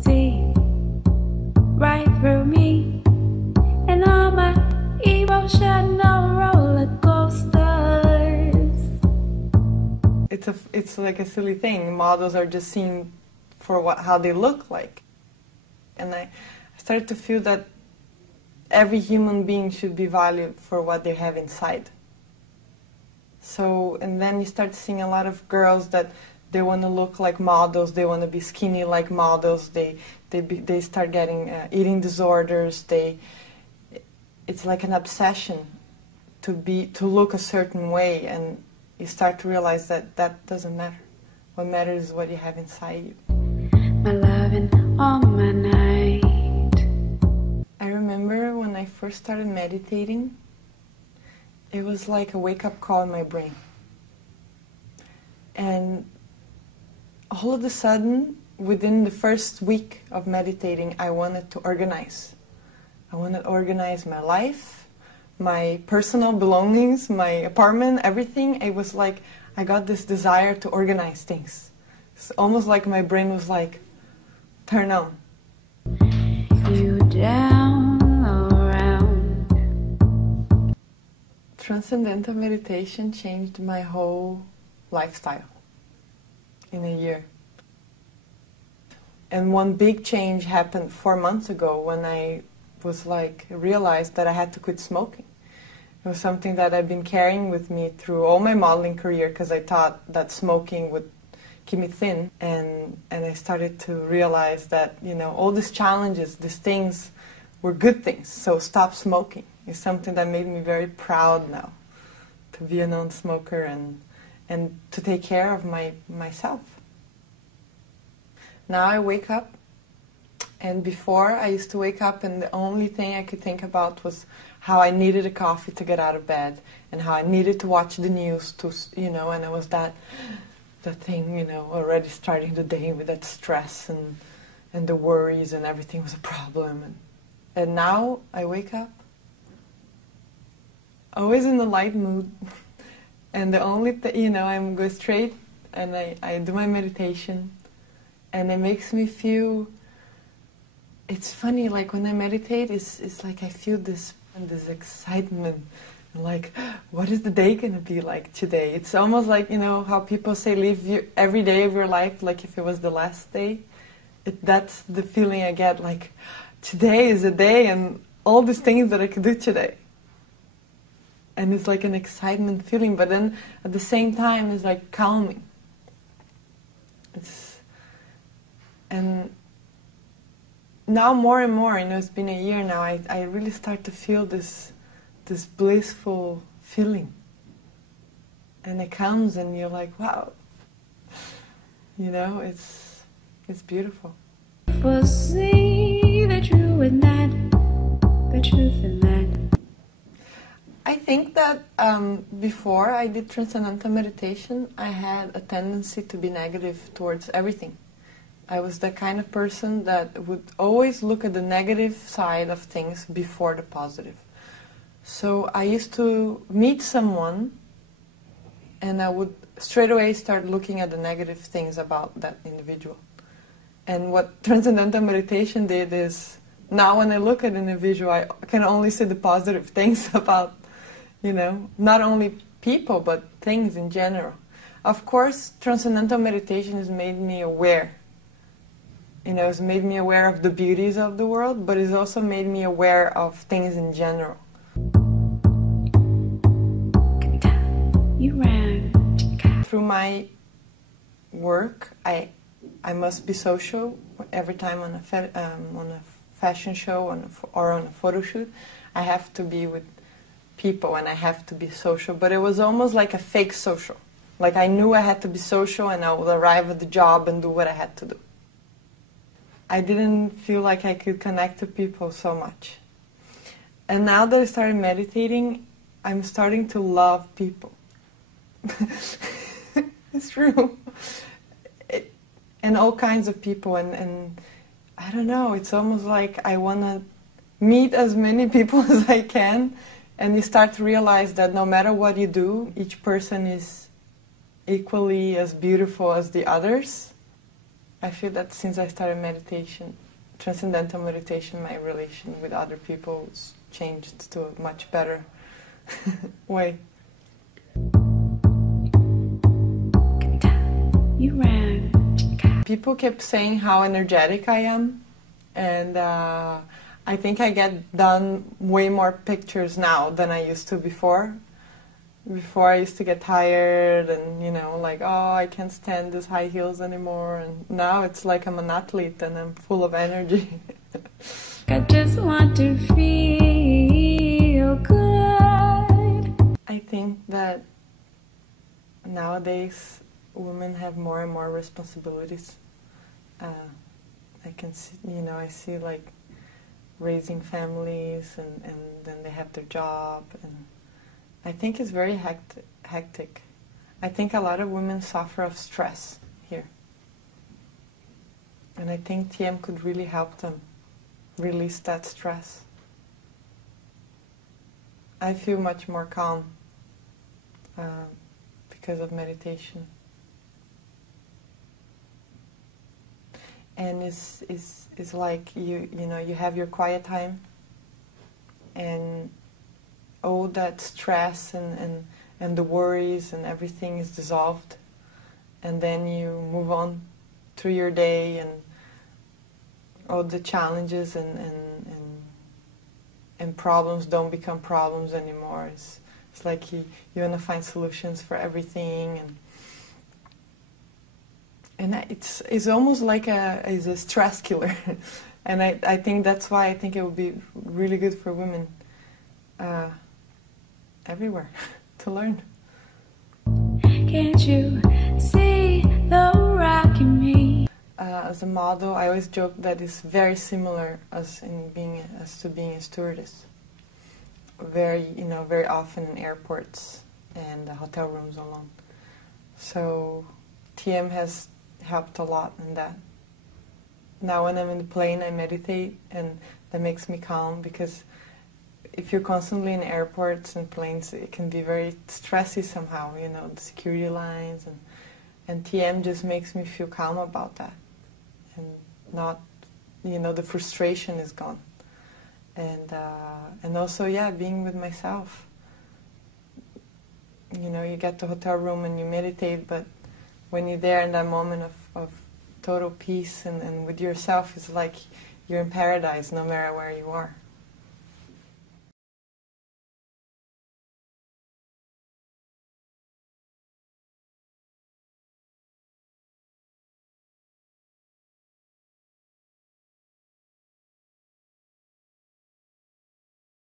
see right through me and all my emotional roller coasters. It's like a silly thing. Models are just seen for how they look like. And I started to feel that every human being should be valued for what they have inside. So, and then you start seeing a lot of girls that they want to look like models, they want to be skinny like models, they start getting eating disorders, it's like an obsession to look a certain way, and you start to realize that that doesn't matter. What matters is what you have inside you. My loving all my night. I remember when I first started meditating, it was like a wake-up call in my brain. And all of a sudden, within the first week of meditating, I wanted to organize. I wanted to organize my life, my personal belongings, my apartment, everything. It was like I got this desire to organize things. It's almost like my brain was like, turn on. You down around. Transcendental Meditation changed my whole lifestyle in a year. And one big change happened 4 months ago when I was realized that I had to quit smoking. It was something that I've been carrying with me through all my modeling career, because I thought that smoking would keep me thin, and I started to realize that, all these challenges, these things were good things. So stop smoking is something that made me very proud now, to be a non-smoker and to take care of myself. Now I wake up, and before I used to wake up and the only thing I could think about was how I needed a coffee to get out of bed, and how I needed to watch the news and I was that thing, already starting the day with that stress and the worries, and everything was a problem. And now I wake up, always in the light mood, and the only thing, I go straight and I do my meditation, and it makes me feel, it's funny, like when I meditate, it's like I feel this excitement. Like, what is the day going to be like today? It's almost like, how people say live every day of your life like if it was the last day. That's the feeling I get, like, today is a day and all these things that I could do today. And it's like an excitement feeling, but then at the same time it's like calming. And now more and more, it's been a year now, I really start to feel this blissful feeling, and it comes and you're like, wow, it's beautiful. Foresee the truth in that. I think that before I did Transcendental Meditation, I had a tendency to be negative towards everything. I was the kind of person that would always look at the negative side of things before the positive. So I used to meet someone, and I would straight away start looking at the negative things about that individual. And what Transcendental Meditation did is, now when I look at an individual, I can only see the positive things about, not only people, but things in general. Of course, Transcendental Meditation has made me aware. It's made me aware of the beauties of the world, but it's also made me aware of things in general. Through my work, I must be social. Every time on a fashion show or on a photo shoot, I have to be with people and I have to be social. But it was almost like a fake social. Like I knew I had to be social, and I would arrive at the job and do what I had to do. I didn't feel like I could connect to people so much. And now that I started meditating, I'm starting to love people. It's true. And all kinds of people, and I don't know, it's almost like I want to meet as many people as I can, and you start to realize that no matter what you do, each person is equally as beautiful as the others, I feel that since I started meditation, Transcendental Meditation, my relation with other people has changed to a much better way. You ran. People kept saying how energetic I am, and I think I get done way more pictures now than I used to before. Before I used to get tired and, you know, like, oh, I can't stand these high heels anymore. And now it's like I'm an athlete and I'm full of energy. I just want to feel good. I think that nowadays women have more and more responsibilities. I can see, you know, I see like raising families and then they have their job, and I think it's very hectic. I think a lot of women suffer of stress here. And I think TM could really help them release that stress. I feel much more calm because of meditation. And it's like you know, you have your quiet time, and all that stress and the worries and everything is dissolved, and then you move on through your day, and all the challenges and problems don't become problems anymore. It's like you want to find solutions for everything, and it's almost like it's a stress killer. And I think that's why I think it would be really good for women everywhere to learn. Can't you see the rock in me? As a model, I always joke that it's very similar as to being a stewardess. Very often in airports and hotel rooms alone. So TM has helped a lot in that. Now when I'm in the plane, I meditate, and that makes me calm, because if you're constantly in airports and planes, it can be very stressy somehow, you know, the security lines, and TM just makes me feel calm about that, and not, you know, the frustration is gone, and also, yeah, being with myself. You know, you get to a hotel room and you meditate, but when you're there in that moment of total peace and with yourself, it's like you're in paradise no matter where you are.